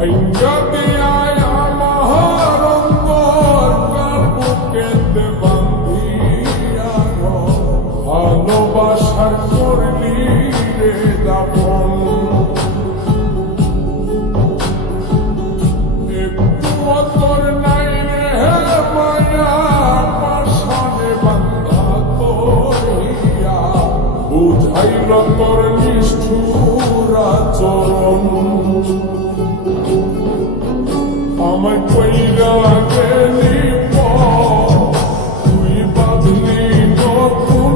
ভাইঙ্গা দিয়া আমার অন্তর কার বুকেতে বান্ধিয়া ভালোবাসার করলি রে দাপন একটু অতর নাই রে মায়া পাশানে বান্ধা তোরিয়া বুঝাইল তোর নিষ্ঠুর আচরণ আমায় কইরা গেলি তুই বাঁধলি নতুন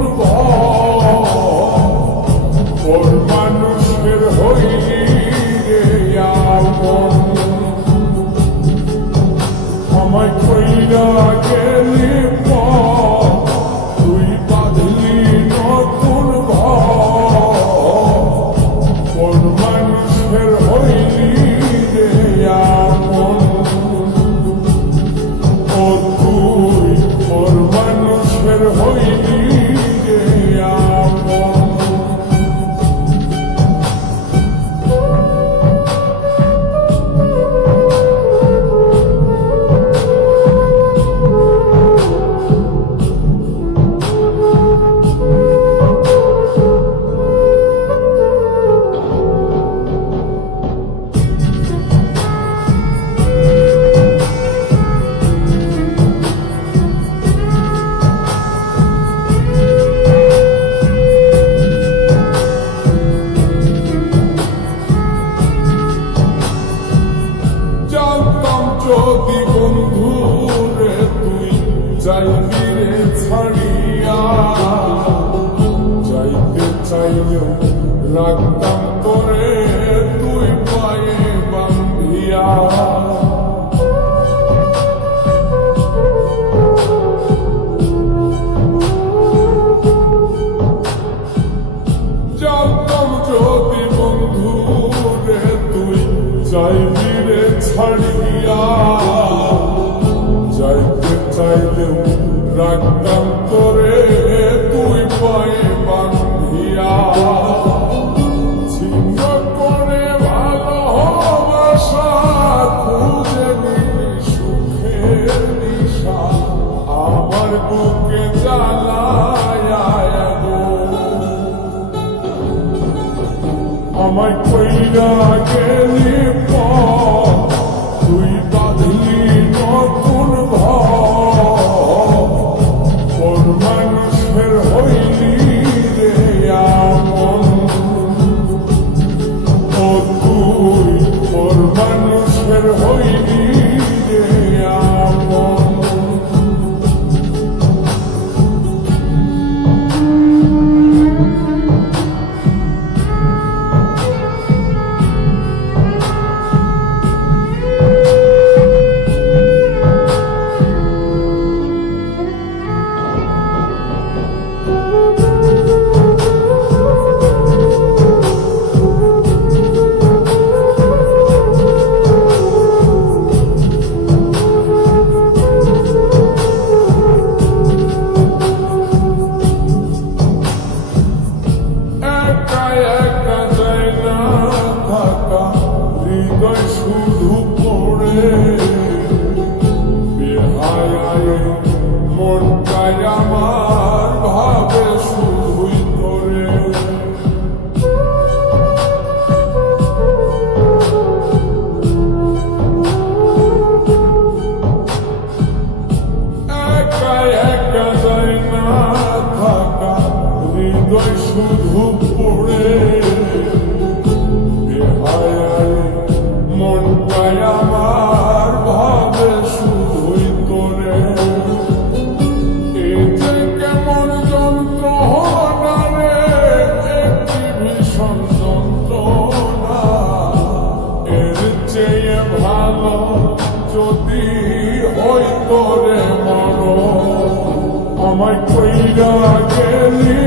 ওর মানুষের হইলি রে আপন আমায় কইরা গেলি তুই বাঁধলি নতুন ওর মানুষের হইলি রে আপন ও তুই ওর মানুষের হইলি রে আপন যদি বন্ধু রে তুই যাইবি রে ছাড়িয়া যাইতে চাইলেও রাখতাম তোরে তুই পায়ে বান্ধিয়া জানতাম যদি বন্ধু রে তুই যাইবি রে ছাড়িয়া যাইতে চাইলেও রাখতাম তোরে তুই পায়ে বান্ধিয়া ছিন্ন করে ভালোবাসা খুঁজে নিলি সুখের নিশা আমার বুকে জ্বালায় গো আমায় কইরা গেলি তুই বাঁধলি নতুন ওর মানুষের হইলি রে আপন ও তুই ওর মানুষের হইলি রে আপন শুধু পড়ে বেহায় মনটাই আমার ভাবে শুধুই করে একা একা যায় না থাকা হৃদয় শুধু পড়ে মনটাই আমার ভাবে শুধুই তোরে এই যে কেমন যন্ত্রণা রে একটি ভীষণ যন্ত্রণা এর চেয়ে ভালো যদি হই তোরে মরণ আমায় কইরা গেলি